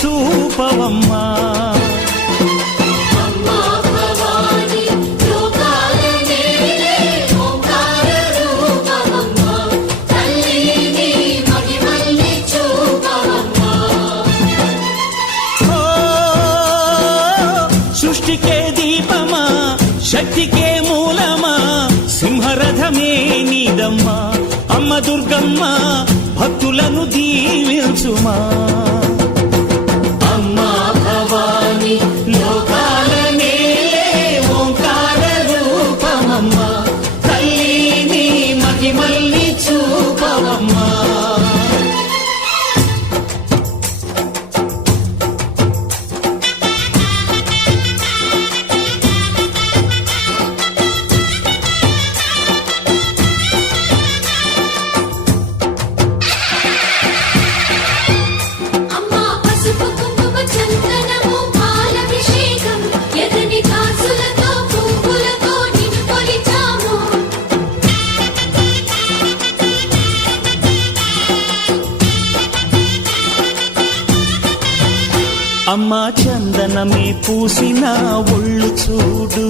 చూపవమ్మా. సృష్టికే దీపమా, శక్తికే మూలమా, సింహరథమే నీదమ్మా. అమ్మ దుర్గమ్మ భక్తులను దీవించుమా. అమ్మా భవాని లోకాల నేలే ఓంకార రూపమమ్మా, తల్లిని మహిమల్ని చూపవమ్మా. అమ్మా చందనమే పూసిన ఒళ్ళు చూడు,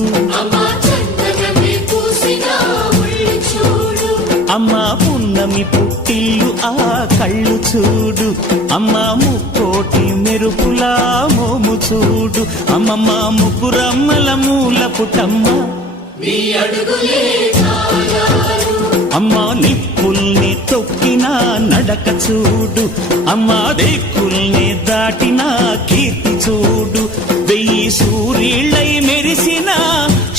అమ్మా పున్నమి పుట్టిల్లు ఆ కళ్ళు చూడు, అమ్మా ముక్కోటి మెరుపులా మోము చూడు. అమ్మమ్మ ముగ్గురమ్మల మూల పుటమ్మ, అమ్మా నిప్పుల్ని తొక్కిన నడక చూడు, అమ్మా దిక్కుల్ని దాటిన కీర్తి చూడు. 1000 సూర్యుళ్ళై మెరిసిన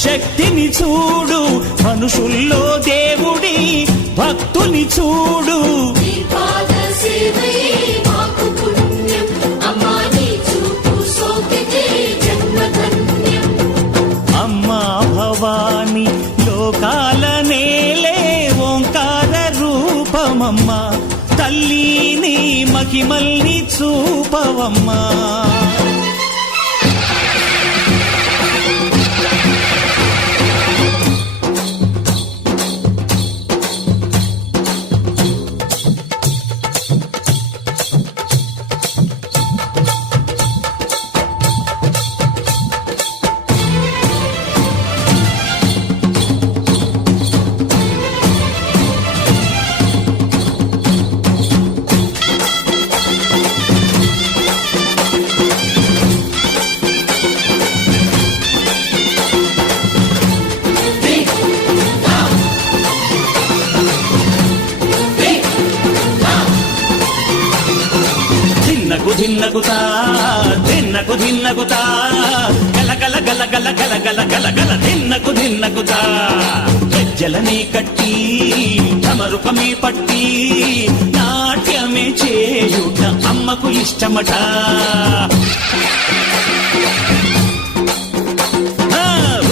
శక్తిని చూడు, మనుషుల్లో దేవుడి భక్తుని చూడు. అమ్మా భవాని లోకాల నేలే ఓంకార రూపమమ్మా, తల్లిని మహిమల్ని చూపవమ్మా. ధిన్నగుతా ధిన్నకు ధిన్నగుతా గల గల గల గల గల గల గల గల ధిన్నగుతా. గజ్జలనే కట్టి ఢమరుకమే పట్టి నాట్యమే చేయుట అమ్మకు ఇష్టమట.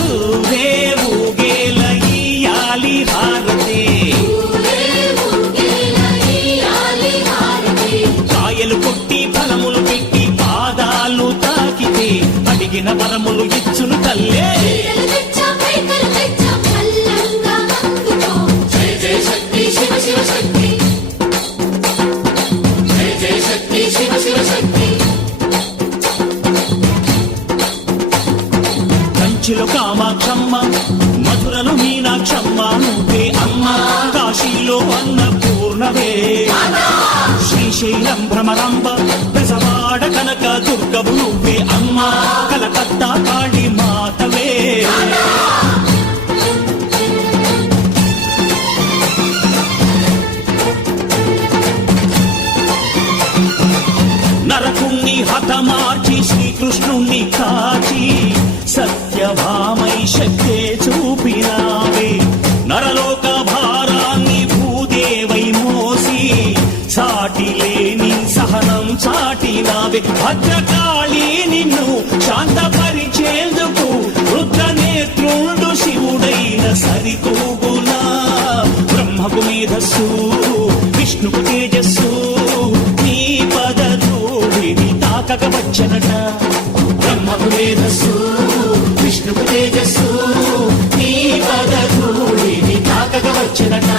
ఊరే ఊగేల ఇయ్యాలి హారతి, కాయలు కొట్టి ఫలములు పెట్టి పాదాలు తాకితే అడిగిన వరములు ఇచ్చును తల్లే. కంచిలో కామాక్షమ్మ, మధురలో మీనాక్షమ్మ నువ్వే అమ్మ, కాశీలో అన్నపూర్ణవే, శ్రీశైలం భ్రమరాంబ, బెజవాడ కనక దుర్గవు నువ్వే అమ్మ, కలకత్తా కాళీ మాతవే. నరకుణ్ణి హతమార్చి శ్రీకృష్ణుణ్ణి కాచి సత్యభామై శక్తే చూపినావే. నరలోక భారాన్ని భూదేవై మోసి సాటి లేని సహనం చాటినావే. భద్రకాళి నిన్ను శాంతపరిచేందుకు రుద్రనేత్రుండు శివుడైన సరితూగునా. బ్రహ్మకు మేధస్సు, విష్ణుకు తేజస్సు, నీ పదధూళిని తాకక వచ్చనట. బ్రహ్మకు మేధస్సు, విష్ణుకు తేజస్సు, నీ పదధూళిని తాకక వచ్చనట.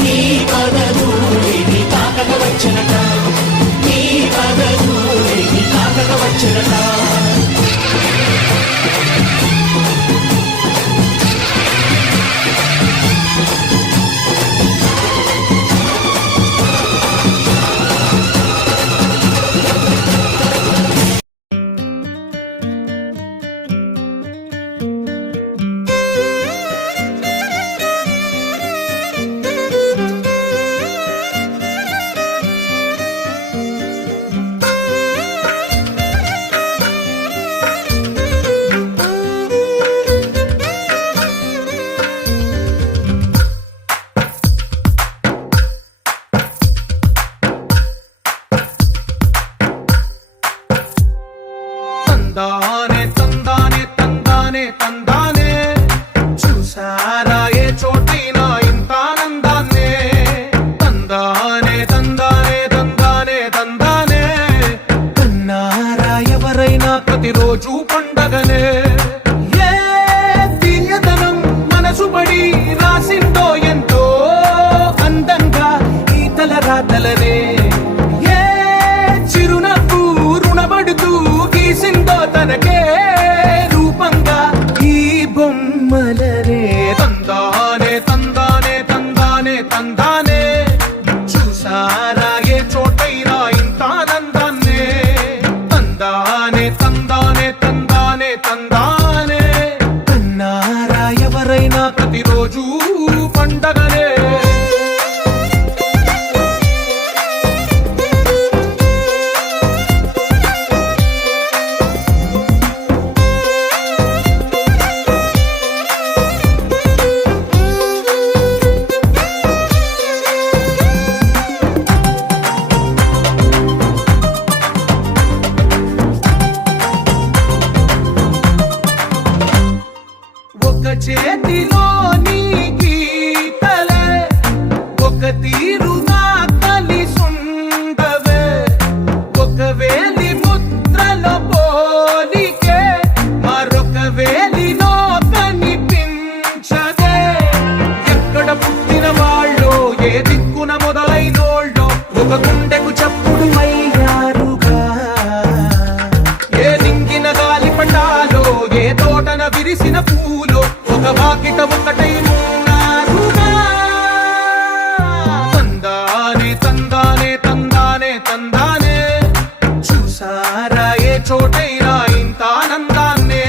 నీ పదధూళిని తాకక వచ్చనట. నీ పదధూళిని తందానే తందానే తందానే తందానే చూసారా ఏ చోటైనా ఇంత ఆనందాన్నే తందానే తందానే తందానే తందానే కన్నారా ఎవరైనా ప్రతిరోజు పండగనే ఏ తీయదనం మనసు పడి రాసిందో ఎంతో అందంగా ఈ తలరాతలనే ఏ చిరునవ్వు రుణపడుతూ గీసిందో తనకే రూపంగా ఈ బొమ్మలనే తందానే తందానే తందానే తందానే చూసారా ఏ చోటైనా ఇంత ఆనందాన్నే తందానే తందానే తందానే తందానే కన్నారా ఎవరైనా ప్రతిరోజు పండగనే ఒక చేతిలో నీ గీతలే ఒక తీరుగా కలిసుండవే ఒక వేలి ముద్రల పోలికే మరొక వేలిలో కనిపించదే ఎక్కడ పుట్టిన వాళ్ళో ఏ దిక్కున మొదలైనోళ్ళో ఒక గుండెకు చప్పుడు అయ్యారుగా ఏ దింగిన గాలి పటాలో ఏ తోటన విరిసిన పూలో ఒక వాకిట ఒకటై ఉన్నారుగా తందానే తందానే తందానే తందానే చూసారా ఏ చోటైనా ఇంత ఆనందాన్నే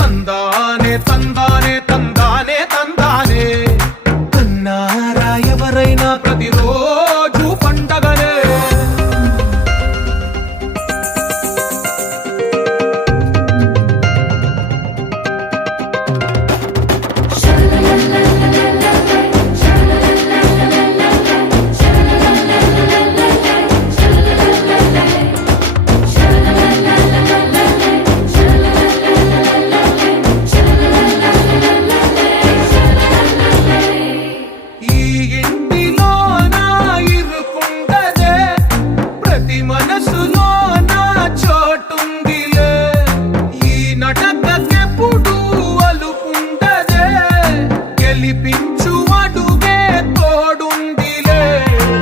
తందానే తందానే తందానే తందానే కన్నారా ఎవరైనా ప్రతిరోజు పండగనే ఈ ఇంటిలో నా ఇరుకుండదే ప్రతి మనసులో నా చోటుందిలే ఈ నటకెప్పుడు అలుకుండదే గెలిపించు అడుగే తోడుందిలే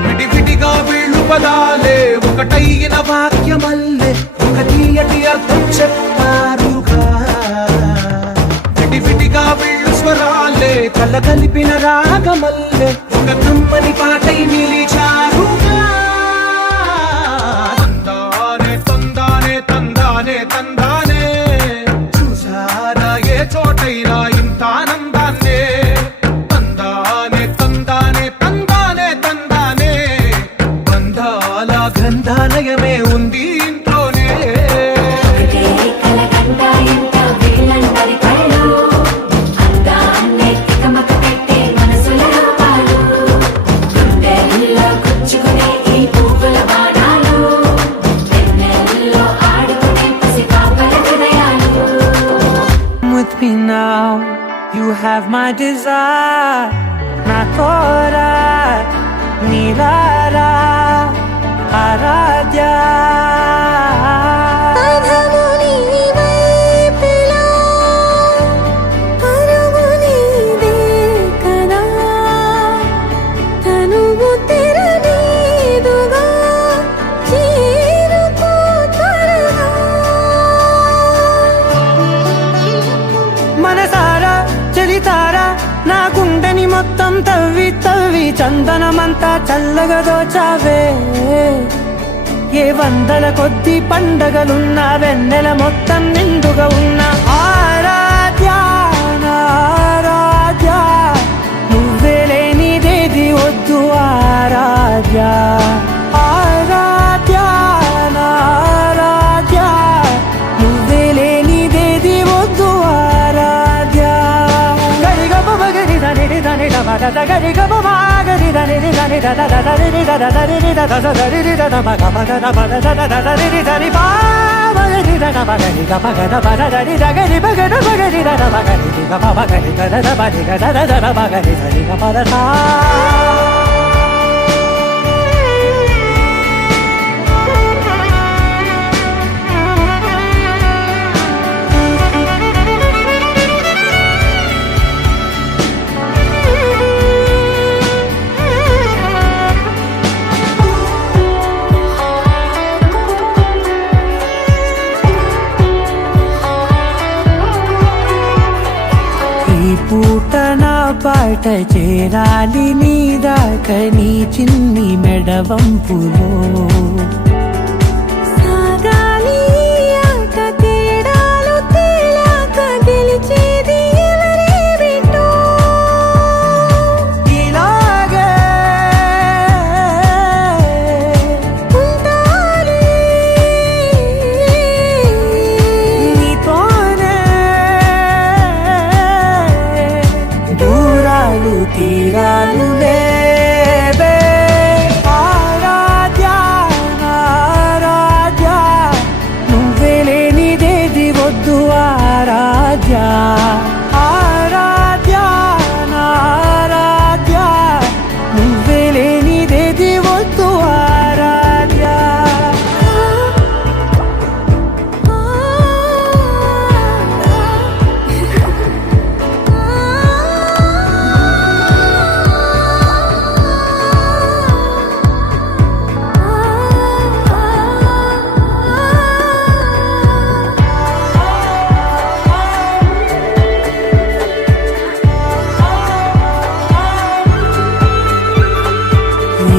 విడివిడిగా వీళ్ళు పదాలే ఒకటైన వాక్యమల్లే ఒక తీయటి అర్థం చెప్పారుగా విడివిడిగా వీళ్ళు స్వరాలే కల కలిపిన రాగమల్లే ఒక కమ్మని పాటై నిలిచారుగా తందానే తందానే తందానే తందానే చూసారా ఏ చోటైనా ఇంత ఆనందాన్నే తందానే తందానే తందానే తందానే బంధాల గ్రంథాలయమే ఉంది ఇంట్లోనే ఒకటే కలకండ ఎంత వీళ్ళందరి కళ్ళు అందాన్నే తికమక పెట్టే మనసుల రూపాలు గుండెల్లో గుచ్చుకునే ఈ పువ్వుల బాణాలు వెన్నెల్లో ఆడుకునే పసిపాపల హృదయాలు With me now, you have my desire. Na tora, nilara, aradya. మనసారా చలితారా నా గుండెని మొత్తం తవ్వి తవ్వి చందనమంతా చల్లగా దోచావే ఏ వందల కొద్ది పండగలున్నా వెన్నెల మొత్తం నిండుగా ఉన్న ఆరాధ్య నా ఆరాధ్య నువ్వే లేనిదేది వద్దు ఆరాధ్య ఆరాధ్య నా ఆరాధ్య నువ్వే లేనిదేది వద్దు ఆరాధ్య గరిగమ మగరి దని దని మగ గరిగమ మాగరి దని దని దద దరి దద దరి దద దరి దద మగ మగ దద దరి దని పా మగరి దద బగరి గ పగద పదరి దగరి బగద బగరి దద బగరి గ పగరి గద బగరి గద దద బగరి సరి గ పదసా పూట నా పాట చేరాలి నీ దాక నీ చిన్ని మెడవంపులో సాగాలి ఆట తేడాలు తేలాక గెలిచేది ఎవరే బిడ్డో ఇలాగే ఉంటాలి నీతోనే దూరాలు తీరాలు లేవే ఆరాధ్య ఆరాధ్య నువ్వే లేనిదేది వద్దు ఆరాధ్య ఆరాధ్య ఆరాధ్య నువ్వే లేనిదేది వద్దు ఆరాధ్య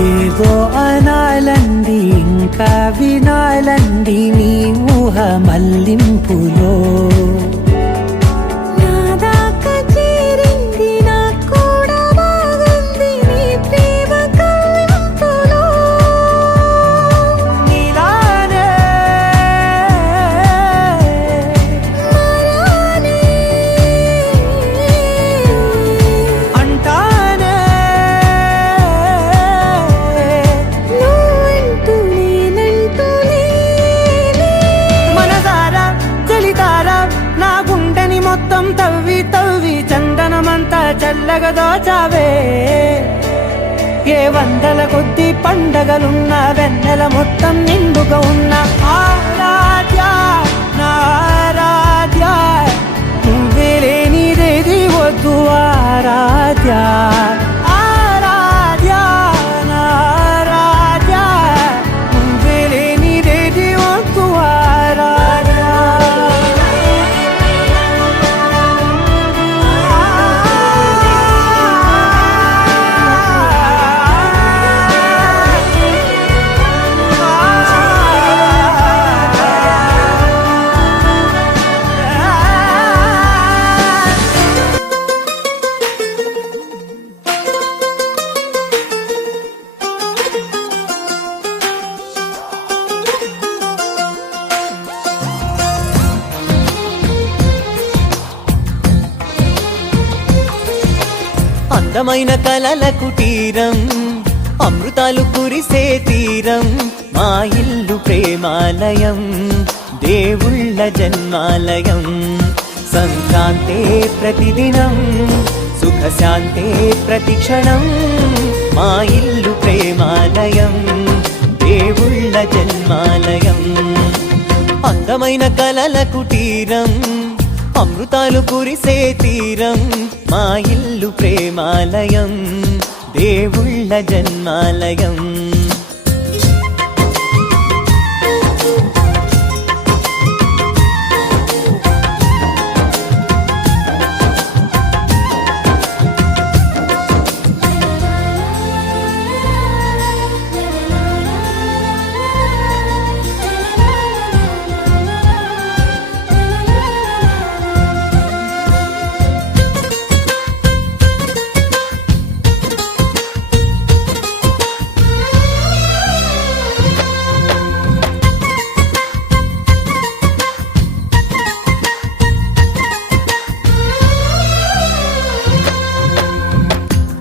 ఏదో అనాలంది ఇంకా వినాలంది నీ ఊహ మల్లింపులో నా దాకా చేరింది నాకు కూడా బాగుంది నీ ప్రేమ కవ్వింపులో నీలానే మారానే అంటానే నువ్వంటూ నేనంటూ లేనే మనసారా చలితారా నా గుండెని మొత్తం తవ్వి తవ్వి చందనమంతా చల్లగా దోచావే ఏ వందల కొద్ది పండగలున్న వెన్నెల మొత్తం నిండుగా ఉన్న ఆరాధ్య నా ఆరాధ్య నువ్వే లేనిదేది వద్దు ఆరాధ్య ఆరాధ్య నా ఆరాధ్య నువ్వే లేనిదేది వద్దు ఆరాధ్య అందమైన కలల కుటీరం అమృతాలు కురిసే తీరం మా ఇల్లు ప్రేమాలయం దేవుళ్ళ జన్మాలయం సంక్రాంతే ప్రతిదినం సుఖశాంతే ప్రతిక్షణం మా ఇల్లు ప్రేమాలయం దేవుళ్ళ జన్మాలయం అందమైన కలల కుటీరం అమృతాలు కురిసే తీరం మా ఇల్లు ప్రేమాలయం దేవుళ్ళ జన్మాలయం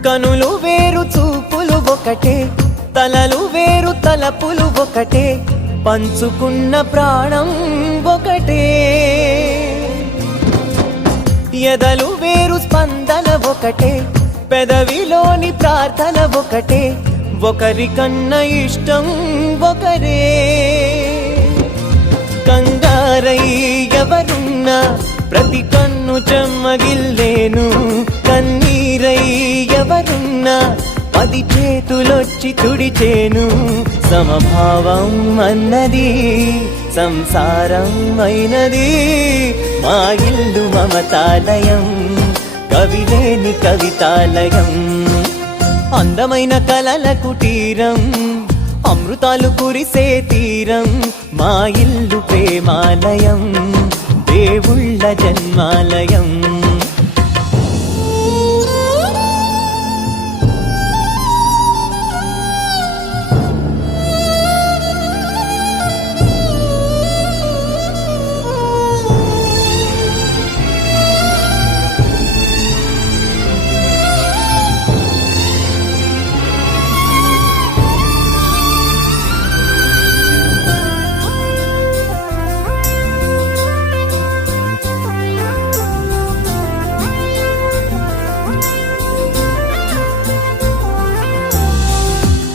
కనులు వేరు చూపులు ఒకటే తలలు వేరు తలపులు ఒకటే పంచుకున్న ప్రాణం ఒకటే ఎదలు వేరు స్పందన ఒకటే పెదవిలోని ప్రార్థన ఒకటే ఒకరికన్నా ఇష్టం ఒకరే కంగారై ఎవరున్నా ప్రతి కన్ను చెమ్మగిల్లేను కన్నీరై ఎవరున్నా 10 చేతులొచ్చి తుడిచేను సమభావం అన్నది సంసారం అయినది మా ఇల్లు మమతాలయం కవిలేని కవితాలయం అందమైన కలల కుటీరం అమృతాలు కురిసే తీరం మా ఇల్లు ప్రేమాలయం దేవుళ్ళ జన్మాలయం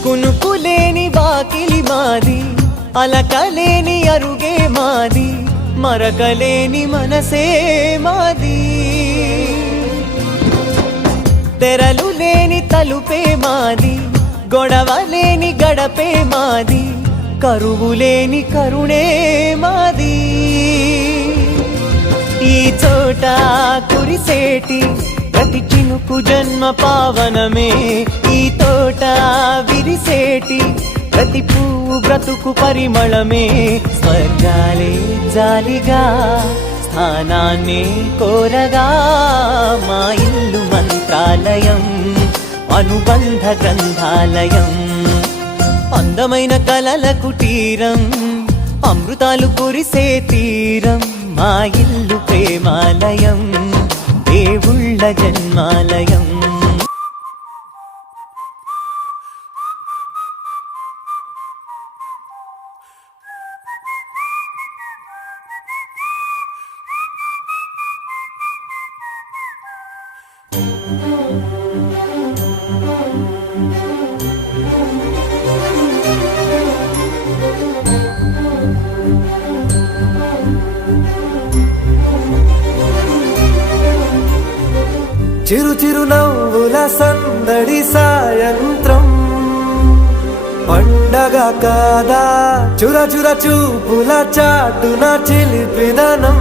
కునుకులేని వాకిలి మాది అలకలేని అరుగే మాది మరకలేని మనసే మాది తెరలు లేని తలుపే మాది గొడవ లేని గడపే మాది కరువు లేని కరుణే మాది ఈ చోట కురిసేటి ప్రతి చినుకు జన్మ పావనమే ఈ తోట విరిసేటి ప్రతి పువ్వు బ్రతుకు పరిమళమే స్వర్గాలే జాలిగా స్థానాన్ని కోరగా మా ఇల్లు మంత్రాలయం అనుబంధ గ్రంథాలయం అందమైన కలల కుటీరం అమృతాలు కురిసే తీరం మా ఇల్లు ప్రేమాలయం దేవుళ్ళ జన్మాలయం చిరు చిరు నవ్వుల సందడి సాయంత్రం పండగ కాదా చుర చుర చూపుల చాటున చిలిపిదనం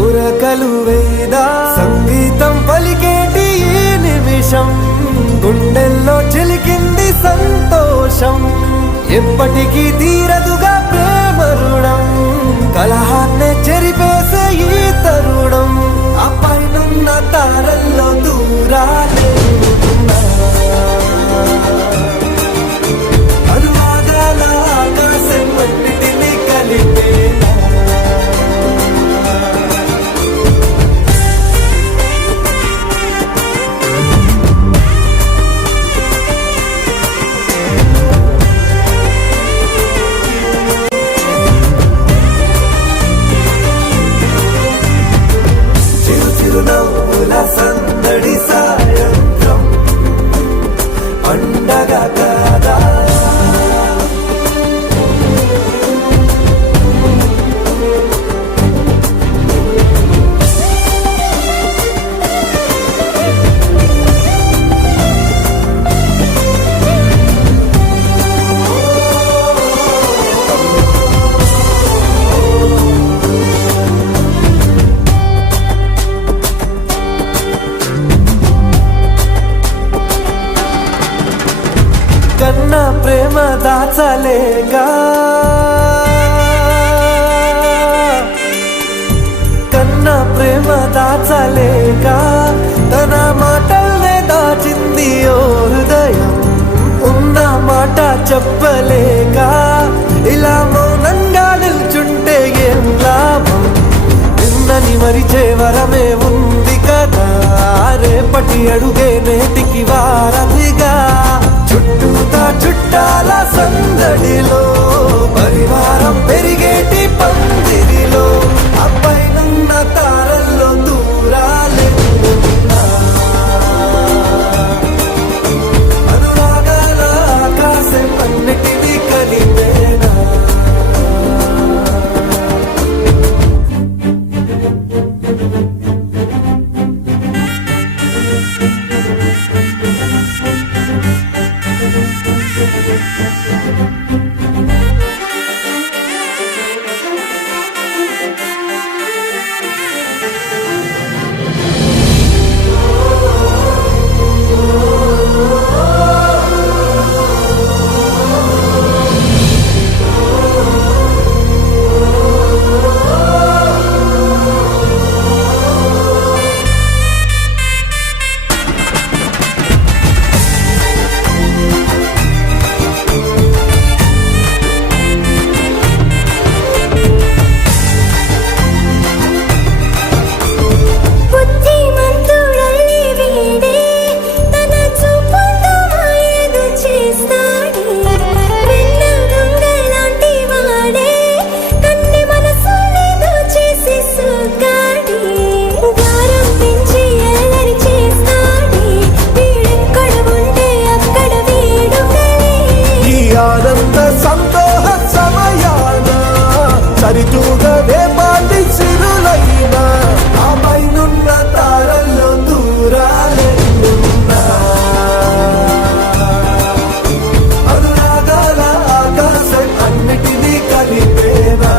ఉరకలు వేదా సంగీతం పలికేటి ఈ నిమిషం గుండెల్లో చిలికింది సంతోషం ఎప్పటికీ తీరదుగా ప్రేమ రుణం కలహాన్నే చెరిపేసే ఈ తరుణం ఆ పైనున్న తారల్లో దూరాలే అనువాదాల ఆకాశం అన్నిటినీ కలిపేలా నవ్వుల సందడి సాయంత్రం పండగ కాదా కన్నా ప్రేమ దాచలేగా కన్నా ప్రేమ దాచలేగా తన మాటల్నే దాచింది ఓ హృదయం ఉన్న మాట చెప్పలేక ఇలా మౌనంగా నిల్చుంటే ఏం లాభం నిన్నని మరిచే వరమే ఉంది కదా రేపటి అడుగే నేటికి వారధిగా చుట్టూతా చుట్టాల సందడిలో పరివారం పెరిగేటి సరిచూగవే పాటి సిరులైనా ఆ పైనున్న తారల్లో దూరాలెన్నున్నా అనురాగాల ఆకాశం అన్నిటినీ కలిపేనా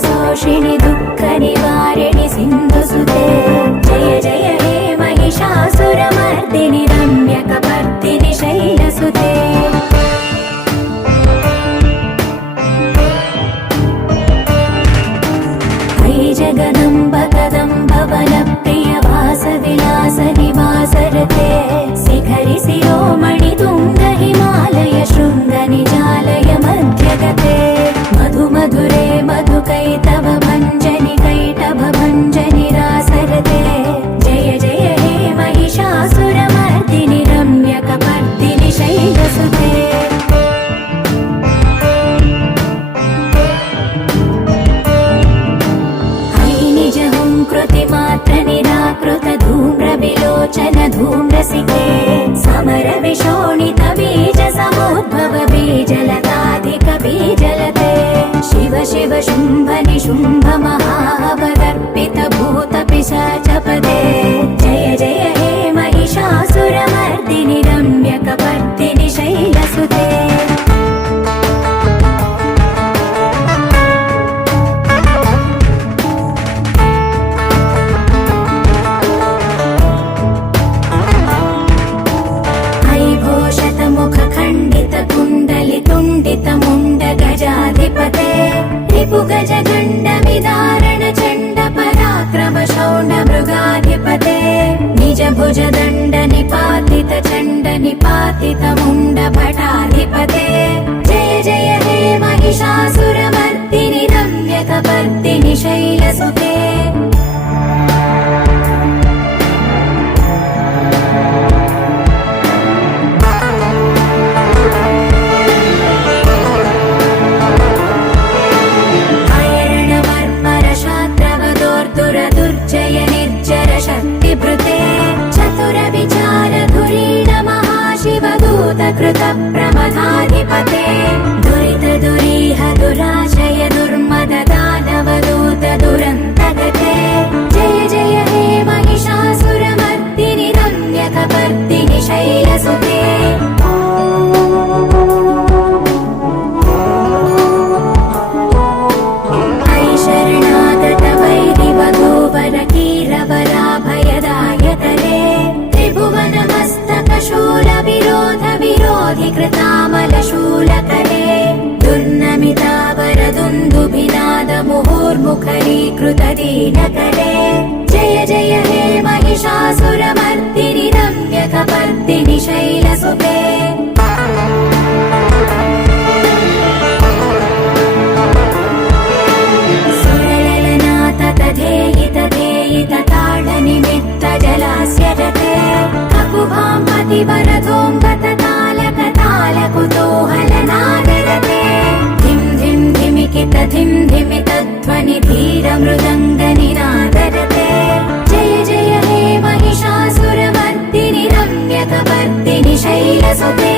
शोषिणि दुःख निवारिणि सिन्धुसुते जय जय हे महिषासुरमर्दिनि रम्यकपर्दिनि शैलसुते अयि जगदम्ब कदम्ब वनप्रिय वासविलास निवासरते शिखरि शिरोमणि तुङ्ग हिमालय शृङ्ग निजालय मध्यगते मधु मधुरे मधुकैतव भञ्जनि कैटभ भञ्जनि रासरते जय जय हे महिषासुरमर्दिनि रम्यकपर्दिनि शैलसुते कृतिमात्र निराकृत धूम्र विलोचन धूम्रसिके समर विशोणित बीज समुद्भव बीजलताधिक बीजलते शिव शिव शुम्भ निशुम्भ महावदर्पित भूत पिशाचपदे जय जय हे महिषासुरमर्दिनि रम्यकपर्दिनि शैलसुते मुण्ड गजाधिपते रिपु गज गण्ड विदारण चण्ड पराक्रम शौण्ड मृगाधिपते निज भुज दण्ड निपातित चण्ड निपातित मुण्ड भटाधिपते जय जय हे महिषासुरमर्दिनि रम्यकपर्दिनि शैलसुते दुर्जय निर्जर शक्तिभृते चतुर विचार धुरीण महाशिवदूत कृत प्रमथाधिपते दुरित दुरीह दुराशय दुर्मद दानवदूत दुरन्तगते जय जय हे महिषासुरमर्दिनि रम्यकपर्दिनि शैलसुते कीरवराभयदायकरे त्रिभुवनमस्तकशूल विरोध विरोधि कृतामलशूलकरे दुर्नमितावरदुन्दुभिनाद मुहुर्मुखरीकृत दीनकरे जय जय हे महिषासुरमर्दिनि रम्यकपर्दिनि चक्रवर्तिनि शैलसुते सुरललनाथ तथेयि तथेयि तताडनिमित्त जलास्य रते ककुभां पतिवरथोऽङ्गततालकतालकुतूहलनादरते धिं धिं धिमिकित धिं धिमितध्वनि धीरमृदङ्गनिनादरते जय जय हे महिषासुरमर्दिनि रम्यकपर्दिनि शैलसुते